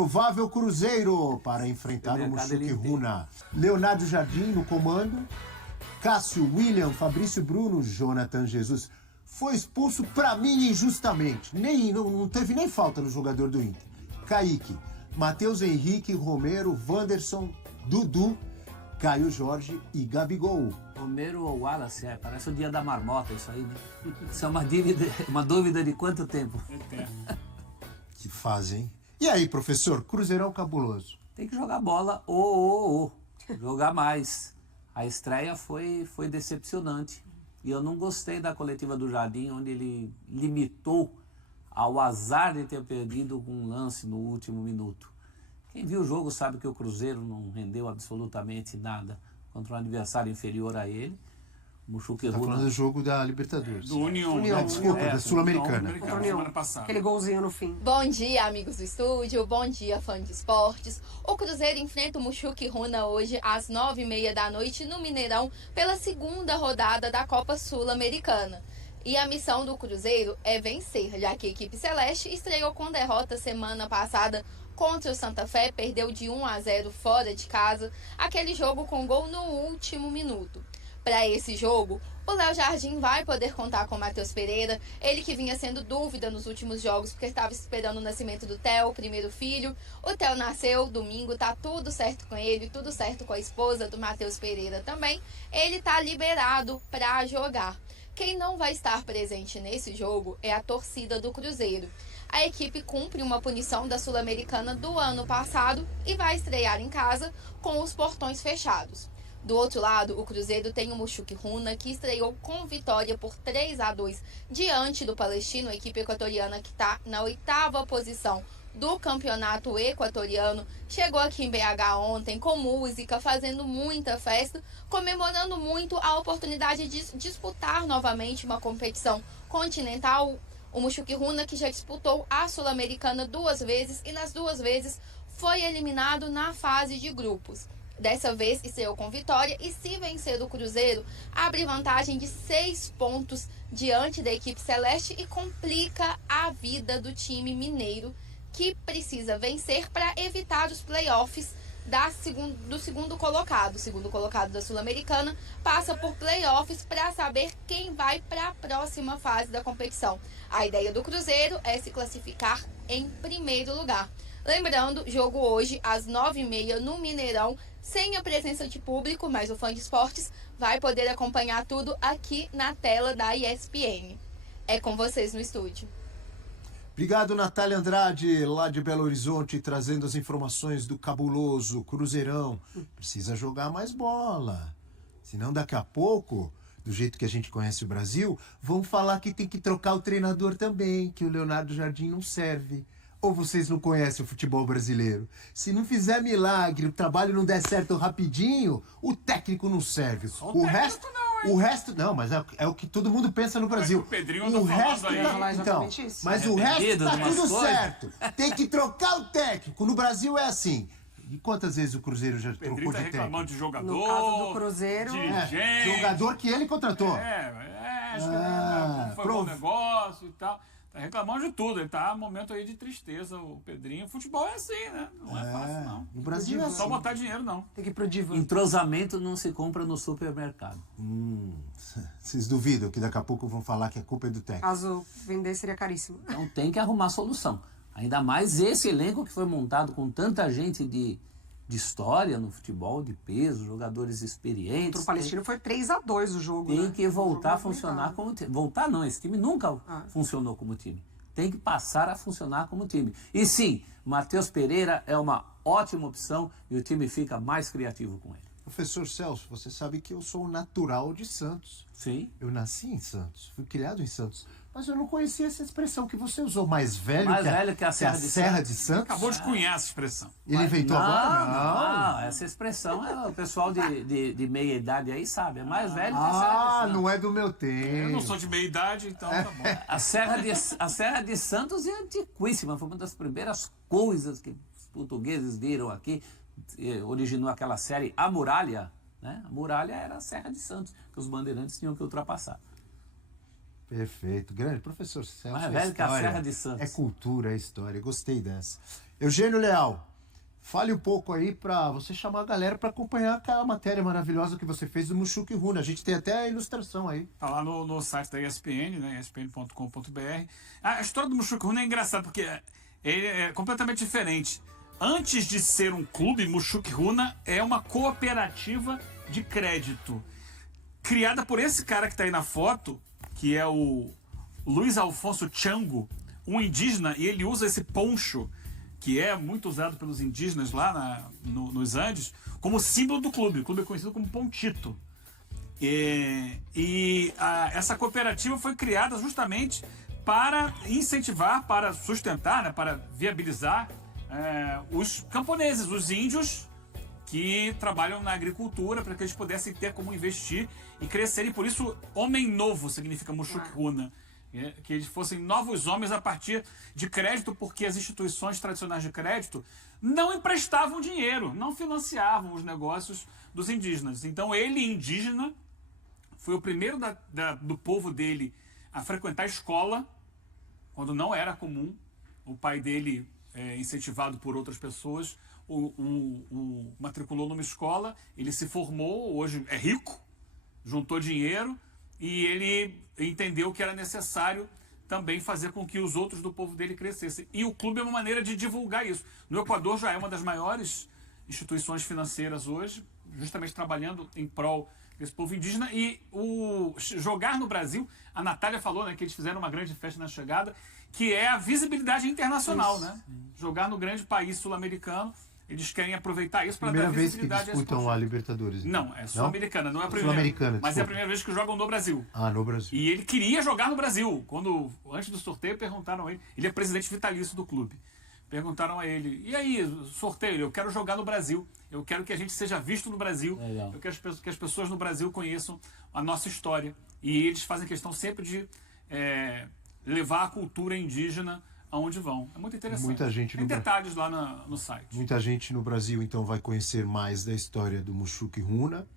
Provável Cruzeiro para enfrentar o Mushuc Runa. Leonardo Jardim no comando. Cássio, William, Fabrício Bruno, Jonathan Jesus. Foi expulso pra mim injustamente. Não teve nem falta no jogador do Inter. Kaique, Matheus Henrique, Romero, Wanderson, Dudu, Caio Jorge e Gabigol. Romero ou Wallace, parece o dia da marmota isso aí, né? Isso é uma dúvida de quanto tempo? Que fase, hein? E aí, professor, Cruzeirão cabuloso. Tem que jogar bola, jogar mais. A estreia foi decepcionante. E eu não gostei da coletiva do Jardim, onde ele limitou ao azar de ter perdido um lance no último minuto. Quem viu o jogo sabe que o Cruzeiro não rendeu absolutamente nada contra um adversário inferior a ele. O Mushuc Runa... Tá falando do jogo da Libertadores. Do União. Desculpa, da Sul-Americana. Semana passada. Aquele golzinho no fim. Bom dia, amigos do estúdio. Bom dia, fã de esportes. O Cruzeiro enfrenta o Mushuc Runa hoje às 9h30 da noite no Mineirão pela segunda rodada da Copa Sul-Americana. E a missão do Cruzeiro é vencer, já que a equipe celeste estreou com derrota semana passada contra o Santa Fé, perdeu de 1-0 fora de casa, aquele jogo com gol no último minuto. Para esse jogo, o Léo Jardim vai poder contar com o Matheus Pereira, ele que vinha sendo dúvida nos últimos jogos porque estava esperando o nascimento do Theo, o primeiro filho. O Theo nasceu domingo, tá tudo certo com ele, tudo certo com a esposa do Matheus Pereira também. Ele tá liberado para jogar. Quem não vai estar presente nesse jogo é a torcida do Cruzeiro. A equipe cumpre uma punição da Sul-Americana do ano passado e vai estrear em casa com os portões fechados. Do outro lado, o Cruzeiro tem o Mushuc Runa, que estreou com vitória por 3-2 diante do Palestino, a equipe equatoriana que está na 8ª posição do campeonato equatoriano. Chegou aqui em BH ontem com música, fazendo muita festa, comemorando muito a oportunidade de disputar novamente uma competição continental. O Mushuc Runa, que já disputou a Sul-Americana 2 vezes e nas 2 vezes foi eliminado na fase de grupos. Dessa vez estreou com vitória e, se vencer o Cruzeiro, abre vantagem de 6 pontos diante da equipe celeste e complica a vida do time mineiro, que precisa vencer para evitar os playoffs do segundo colocado. O segundo colocado da Sul-Americana passa por playoffs para saber quem vai para a próxima fase da competição. A ideia do Cruzeiro é se classificar em primeiro lugar. Lembrando, jogo hoje às 9h30 no Mineirão, sem a presença de público, mas o fã de esportes vai poder acompanhar tudo aqui na tela da ESPN. É com vocês no estúdio. Obrigado, Natália Andrade, lá de Belo Horizonte, trazendo as informações do cabuloso Cruzeirão. Precisa jogar mais bola. Senão daqui a pouco, do jeito que a gente conhece o Brasil, vão falar que tem que trocar o treinador também, que o Leonardo Jardim não serve. Ou vocês não conhecem o futebol brasileiro? Se não fizer milagre, o trabalho não der certo rapidinho, o técnico não serve. O resto não, mas é o que todo mundo pensa no Brasil. O Pedrinho o resto aí. então, mas o resto tá tudo certo. Tem que trocar o técnico. No Brasil é assim. E quantas vezes o Cruzeiro já trocou de técnico? Reclamando de jogador. No caso do Cruzeiro, dirigente. Jogador que ele contratou. Acho que foi um bom negócio e tal. Tá reclamando de tudo, ele tá num momento aí de tristeza, o Pedrinho. Futebol é assim, né? Não é fácil, não. No Brasil é assim. Só botar dinheiro, não. tem que ir pro divã. Entrosamento não se compra no supermercado. Vocês duvidam que daqui a pouco vão falar que a culpa é do técnico? Caso vender, seria caríssimo. Então tem que arrumar solução. Ainda mais esse elenco que foi montado com tanta gente de história no futebol, de peso, jogadores experientes. Contra o Palestino foi 3-2 o jogo. Tem né? que voltar a funcionar como time. Voltar não, esse time nunca funcionou como time. Tem que passar a funcionar como time. E sim, Matheus Pereira é uma ótima opção e o time fica mais criativo com ele. Professor Celso, você sabe que eu sou natural de Santos. Sim. Eu nasci em Santos, fui criado em Santos. Mas eu não conhecia essa expressão que você usou, mais velho que a Serra de Santos. Acabou de cunhar essa expressão. Ele inventou agora? Não, essa expressão o pessoal de meia idade aí sabe. É mais velho que a Serra de Santos. Não é do meu tempo. Eu não sou de meia idade, então tá bom. A Serra de Santos é antiquíssima. Foi uma das primeiras coisas que os portugueses viram aqui. Originou aquela série A Muralha. Né? A Muralha era a Serra de Santos, que os bandeirantes tinham que ultrapassar. Perfeito. Grande professor Celso. Mais é velho que a história. Serra de Santos. É cultura, é história. Gostei dessa. Eugênio Leal, fale um pouco aí para você chamar a galera para acompanhar aquela matéria maravilhosa que você fez do Mushoku Runa. A gente tem até a ilustração aí. Tá lá no site da ESPN, né, espn.com.br. A história do Mushoku Runa é engraçada porque ele é completamente diferente. Antes de ser um clube, Mushoku Runa é uma cooperativa de crédito criada por esse cara que está aí na foto, que é o Luiz Alfonso Chango, um indígena, e ele usa esse poncho, que é muito usado pelos indígenas lá nos Andes, como símbolo do clube. O clube é conhecido como Pontito. Essa cooperativa foi criada justamente para incentivar, para sustentar, né, para viabilizar os camponeses, os índios que trabalham na agricultura, para que eles pudessem ter como investir e crescerem. Por isso, homem novo significa Mushoku Runa. Que eles fossem novos homens a partir de crédito, porque as instituições tradicionais de crédito não emprestavam dinheiro, não financiavam os negócios dos indígenas. Então ele, indígena, foi o primeiro do povo dele a frequentar a escola, quando não era comum. O pai dele, incentivado por outras pessoas, o matriculou numa escola, ele se formou, hoje é rico, juntou dinheiro, e ele entendeu que era necessário também fazer com que os outros do povo dele crescessem. E o clube é uma maneira de divulgar isso. No Equador já é uma das maiores instituições financeiras hoje, justamente trabalhando em prol desse povo indígena. E jogar no Brasil, a Natália falou, né, que eles fizeram uma grande festa na chegada, que é a visibilidade internacional, né? Jogar no grande país sul-americano. Eles querem aproveitar isso para dar Primeira vez que visibilidade a esse disputam a Libertadores. Não, é sul-americana, não é a primeira. Sul-americana, mas é a desculpa. primeira vez que jogam no Brasil. Ah, no Brasil. E ele queria jogar no Brasil. Antes do sorteio, perguntaram a ele. Ele é presidente vitalício do clube. Perguntaram a ele: e aí, sorteio? Eu quero jogar no Brasil. Eu quero que a gente seja visto no Brasil. Legal. Eu quero que as pessoas no Brasil conheçam a nossa história. E eles fazem questão sempre de levar a cultura indígena aonde vão. É muito interessante. Muita gente Tem no detalhes lá no site. Muita gente no Brasil, então, vai conhecer mais da história do Mushoku Runa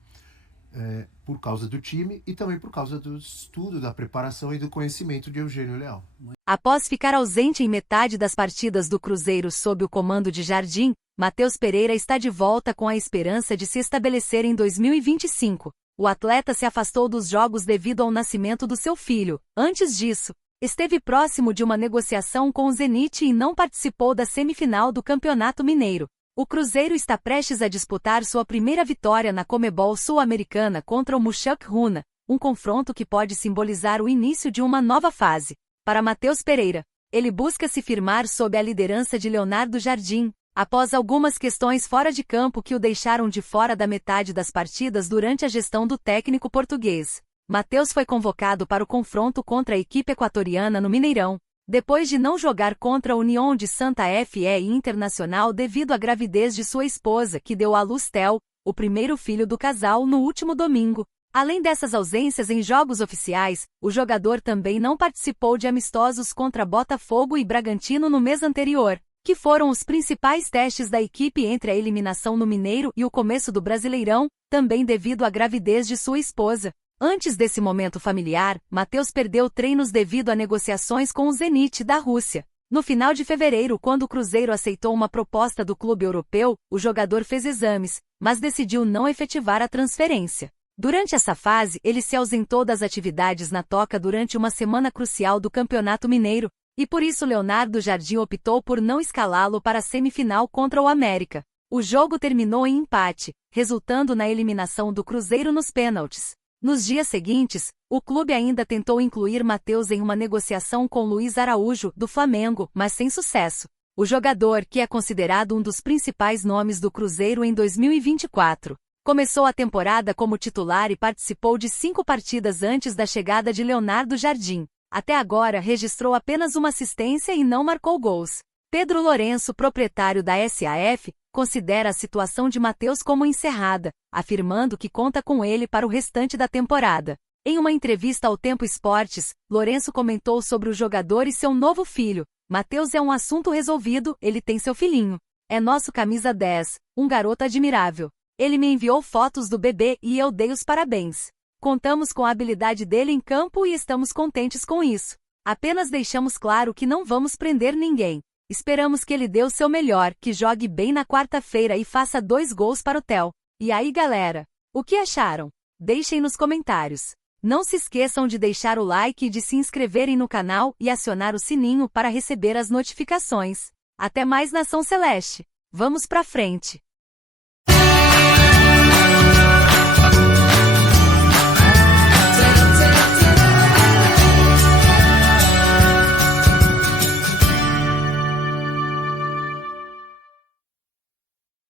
por causa do time e também por causa do estudo, da preparação e do conhecimento de Eugênio Leal. Após ficar ausente em metade das partidas do Cruzeiro sob o comando de Jardim, Matheus Pereira está de volta com a esperança de se estabelecer em 2025. O atleta se afastou dos jogos devido ao nascimento do seu filho. Antes disso, esteve próximo de uma negociação com o Zenit e não participou da semifinal do Campeonato Mineiro. O Cruzeiro está prestes a disputar sua primeira vitória na Comebol Sul-Americana contra o Mushoku Runa, um confronto que pode simbolizar o início de uma nova fase. Para Matheus Pereira, ele busca se firmar sob a liderança de Leonardo Jardim, após algumas questões fora de campo que o deixaram de fora da metade das partidas durante a gestão do técnico português. Matheus foi convocado para o confronto contra a equipe equatoriana no Mineirão, depois de não jogar contra a União de Santa Fé e Internacional devido à gravidez de sua esposa, que deu à luz Theo, o primeiro filho do casal, no último domingo. Além dessas ausências em jogos oficiais, o jogador também não participou de amistosos contra Botafogo e Bragantino no mês anterior, que foram os principais testes da equipe entre a eliminação no Mineiro e o começo do Brasileirão, também devido à gravidez de sua esposa. Antes desse momento familiar, Matheus perdeu treinos devido a negociações com o Zenit da Rússia. No final de fevereiro, quando o Cruzeiro aceitou uma proposta do clube europeu, o jogador fez exames, mas decidiu não efetivar a transferência. Durante essa fase, ele se ausentou das atividades na toca durante uma semana crucial do Campeonato Mineiro, e por isso Leonardo Jardim optou por não escalá-lo para a semifinal contra o América. O jogo terminou em empate, resultando na eliminação do Cruzeiro nos pênaltis. Nos dias seguintes, o clube ainda tentou incluir Matheus em uma negociação com Luiz Araújo, do Flamengo, mas sem sucesso. O jogador, que é considerado um dos principais nomes do Cruzeiro em 2024, começou a temporada como titular e participou de 5 partidas antes da chegada de Leonardo Jardim. Até agora registrou apenas uma assistência e não marcou gols. Pedro Lourenço, proprietário da SAF, considera a situação de Matheus como encerrada, afirmando que conta com ele para o restante da temporada. Em uma entrevista ao Tempo Esportes, Lourenço comentou sobre o jogador e seu novo filho. Matheus é um assunto resolvido, ele tem seu filhinho. É nosso camisa 10, um garoto admirável. Ele me enviou fotos do bebê e eu dei os parabéns. Contamos com a habilidade dele em campo e estamos contentes com isso. Apenas deixamos claro que não vamos prender ninguém. Esperamos que ele dê o seu melhor, que jogue bem na quarta-feira e faça 2 gols para o Theo. E aí, galera? O que acharam? Deixem nos comentários. Não se esqueçam de deixar o like e de se inscreverem no canal e acionar o sininho para receber as notificações. Até mais, Nação Celeste! Vamos pra frente!